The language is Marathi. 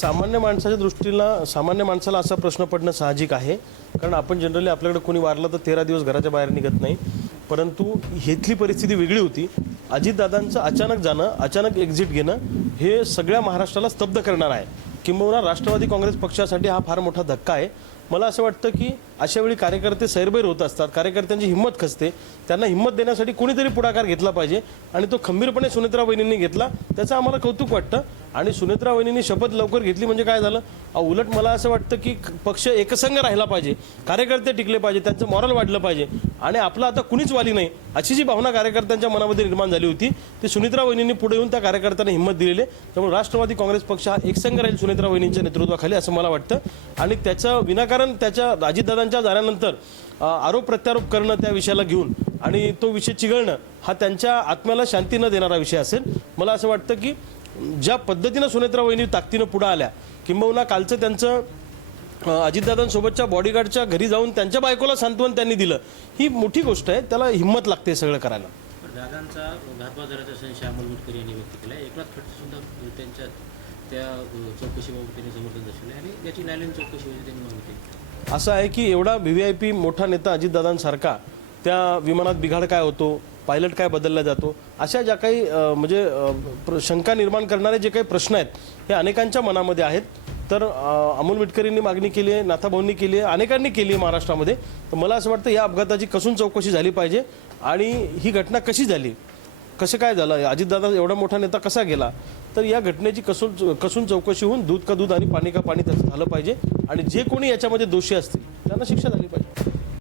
सामान्य माणसाच्या दृष्टीला सामान्य माणसाला असा प्रश्न पडणं साहजिक आहे, कारण आपण जनरली आपल्याकडे कोणी वारलं तर 13 दिवस घराच्या बाहेर निघत नाही. परंतु इथली परिस्थिती वेगळी होती. अजितदादांचं अचानक जाणं, अचानक एक्झिट घेणं हे सगळ्या महाराष्ट्राला स्तब्ध करणार आहे. किंबहुना राष्ट्रवादी काँग्रेस पक्षासाठी हा फार मोठा धक्का आहे. मला असं वाटतं की अशा वेळी कार्यकर्ते सैरभैर होत असतात, कार्यकर्त्यांची हिंमत खचते. त्यांना हिंमत देण्यासाठी कोणीतरी पुढाकार घेतला पाहिजे आणि तो खंबीरपणे सुनेत्रा वहिनींनी घेतला. त्याचं आम्हाला कौतुक वाटतं. आणि सुनेत्रा वहिनींनी शपथ लवकर घेतली म्हणजे काय झालं, उलट मला असं वाटतं की पक्ष एकसंघ राहिला पाहिजे, कार्यकर्ते टिकले पाहिजे, त्यांचं मॉरल वाढलं पाहिजे आणि आपलं आता कुणीच वाली नाही अशी जी भावना कार्यकर्त्यांच्या मनामध्ये निर्माण झाली होती ती सुनेत्रा वहिनींनी पुढे येऊन त्या कार्यकर्त्यांना हिंमत दिलेली आहे. त्यामुळे राष्ट्रवादी काँग्रेस पक्ष हा एकसंघ राहील सुनेत्रा वहिनींच्या नेतृत्वाखाली असं मला वाटतं. आणि त्याचं विनाकारण त्याच्या अजितदादांच्या जाण्यानंतर आरोप प्रत्यारोप करणं त्या विषयाला घेऊन आणि तो विषय चिघळणं हा त्यांच्या आत्म्याला शांती न देणारा विषय असेल. मला असं वाटतं की ज्या पद्धतीनं सुनेत्रा वहिनी ताकदीनं पुढे आल्या, किंबहुना कालचं त्यांचं अजितदादांसोबतच्या बॉडीगार्डच्या घरी जाऊन त्यांच्या बायकोला सांत्वन त्यांनी दिलं, ही मोठी गोष्ट आहे. त्याला हिंमत लागते सगळं करायला. दादांचा घातपाताचा संशय अमोल मिटकरी यांनी व्यक्त केला. एकनाथ खडसे सुद्धा त्यांच्या त्या चौकशीबाबत त्यांनी समर्थन दर्शवले आणि याची न्यायालयीन चौकशी होती त्यांनी मागणी केली. असं आहे की एवढा VVIP मोठा नेता अजितदादांसारखा त्या विमानात बिघाड काय होतो, पायलट काय बदलला जातो, अशा ज्या काही म्हणजे शंका निर्माण करणारे जे काही प्रश्न आहेत हे अनेकांच्या मनामध्ये आहेत. तर अमोल मिटकरींनी मागणी केली आहे, नाथाभाऊंनी केली आहे, अनेकांनी केली आहे महाराष्ट्रामध्ये. तर मला असं वाटतं या अपघाताची कसून चौकशी झाली पाहिजे आणि ही घटना कशी झाली, कसं काय झालं, अजितदादा एवढा मोठा नेता कसा गेला, तर या घटनेची कसून चौकशी होऊन दूध का दूध आणि पाणी का पाणी त्याचं झालं पाहिजे आणि जे कोणी याच्यामध्ये दोषी असतील त्यांना शिक्षा झाली पाहिजे.